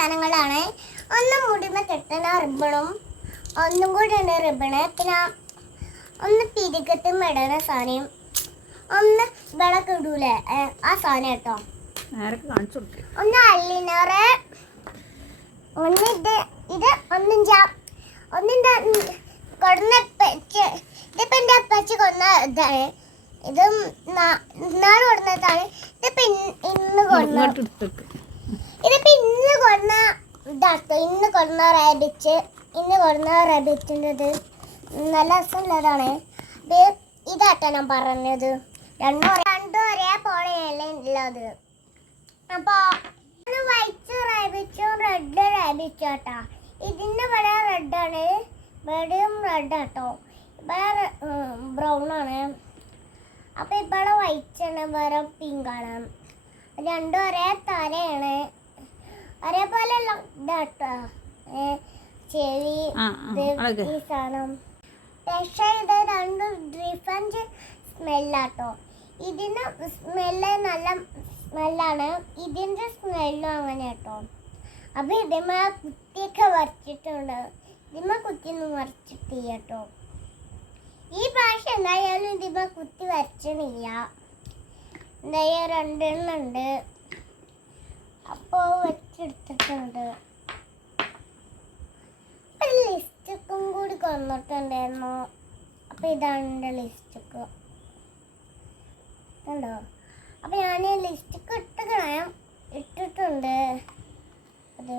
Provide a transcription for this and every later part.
സാധനങ്ങളാണ്. ഒന്ന് മുടിമ കിട്ടുന്ന റിബണും ഒന്നും കൂടെ ഉണ്ട് റിബണ്. പിന്നെ ഒന്ന് പിരികത്തും ഇടുന്ന സാധനം. ഒന്ന് വിളക്ക് ഇടൂലേ. ആ സാധനം കേട്ടോ. ഒന്ന് അള്ളിനറ്. ഒന്ന് ഇത് ഇത് ഒന്നും ചാ ഒന്നിന്റെ കൊടുന്ന ഇതിപ്പോൾ എന്റെ അപ്പച്ചി കൊന്ന ഇതാണ്. ഇതും നാ- ഇന്നാൾ കൊടുന്നതാണ് ഇതിപ്പോൾ ഇന്ന് കൊന്നു ഇങ്ങോട്ട് എടുത്തേക്ക് ഇതിപ്പോ ഇന്ന് ഇതാട്ടോ ഇന്ന് കൊടുന്ന റാബിറ്റ് ഇന്ന് കൊടുന്ന റാബിറ്റിന്റെത് നല്ല രസമുള്ളതാണ്. ഇത് ഞാൻ പറഞ്ഞത്. രണ്ടും ഒരേ- രണ്ടും ഒരേ പോലെയല്ലേ ഉള്ളത്. അപ്പോൾ വൈറ്റ് റാബിറ്റും റെഡ് റാബിറ്റും കേട്ടോ ഇതിന്റെ ഇവിടെ റെഡ് ആണ്. ഇവിടെയും റെഡ് ആട്ടോ. ഇവിടെ ബ്രൗൺ ആണ്. അപ്പോൾ ഇവിടെ വൈറ്റ് ആണ് വേറെ പിങ്ക് ആണ്. രണ്ടും ഒരേ തലയാണ്. ഒരേപോലെ ഇതാട്ടോ ചെവി ഈ സാധനം. പക്ഷേ ഇത് രണ്ടും ഡിഫറെന്റ് സ്മെല്ലാട്ടോ ഇതിന് സ്മെല്ല് നല്ല സ്മെല്ലാണ് ഇതിന്റെ സ്മെല്ലും അങ്ങനെ കേട്ടോ അപ്പം ഇതിമ കുത്തിയൊക്കെ വരച്ചിട്ടുണ്ട്. ഇതിമ കുത്തിയൊന്നും വരച്ചിട്ടില്ല കേട്ടോ ഈ ഭാഷ എന്തായാലും ഇതിമ കുത്തി വരച്ചണില്ല. എന്തായാലും രണ്ടെണ്ണം ഉണ്ട്. വെച്ചെടുത്തിട്ടുണ്ട് ലിസ്റ്റിക്കും കൂടി കൊന്നിട്ടുണ്ടായിരുന്നു. അപ്പോൾ ഇതാണ് എന്റെ ലിസ്റ്റിക്ക്. കണ്ടോ? അപ്പോൾ ഞാൻ ലിസ്റ്റിക്ക് ഇട്ട് കളയാം. ഇട്ടിട്ടുണ്ട്. അത്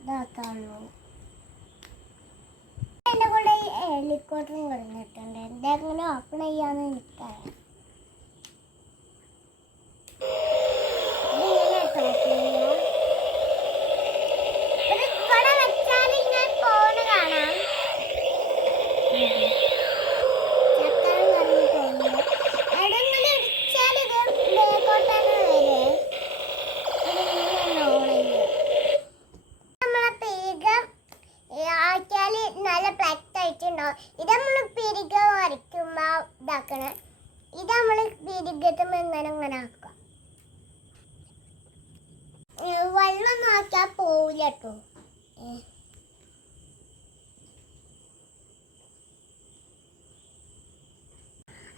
ഇതാക്കാണു എന്റെ കൂടെ ഹെലികോപ്റ്ററും കിടന്നിട്ടുണ്ട് എന്തെങ്കിലും ഓപ്പൺ ചെയ്യാന്ന് എനിക്കറിയാം. ആയിട്ടുണ്ടാവും ഇത് നമ്മൾ പിരിക വരയ്ക്കുമ്പോൾ ഇതാക്കണേ. ഇത് നമ്മൾ പിരികത്തുമ്പോൾ ഇങ്ങനെ ഇങ്ങനെ ആക്കുക. വെള്ളം നോക്കിയാൽ പോവില്ല കേട്ടോ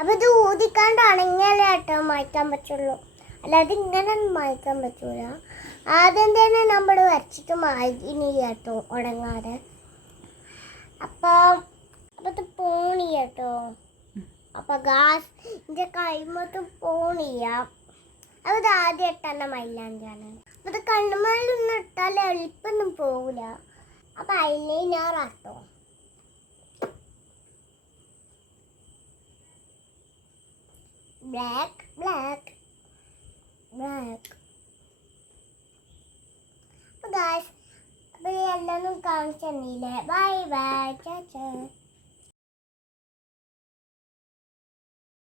അപ്പൊ ഇത് ഊതിക്കാണ്ടാണെങ്കിൽ കേട്ടോ മായ്ക്കാൻ പറ്റുള്ളൂ. അല്ലാതെ ഇങ്ങനെ മായ്ക്കാൻ പറ്റൂല. ആദ്യം തന്നെ നമ്മൾ വരച്ചിട്ട് മായ്ക്കിനി കേട്ടോ ഉടങ്ങാതെ അപ്പൊ ഇത് പോണി കേട്ടോ അപ്പൊ ഗാസ് എന്റെ കൈമത്ത് പോണിയ. അപ്പൊ ആദ്യം ഇട്ടെന്ന മൈലാഞ്ചാണ് അപ്പൊ ഇത് കണ്ണുമല്ലൊന്നും ഇട്ടാൽ എളുപ്പൊന്നും പോവില്ല. അപ്പൊ ആട്ടോ ബ്ലാക്ക് ബ്ലാക്ക് ബ്ലാക്ക്. അപ്പൊ ഗായ്സ് അപ്പൊ എല്ലാം കാണിച്ചു തന്നില്ലേ? Bye bye ചാച്ചാ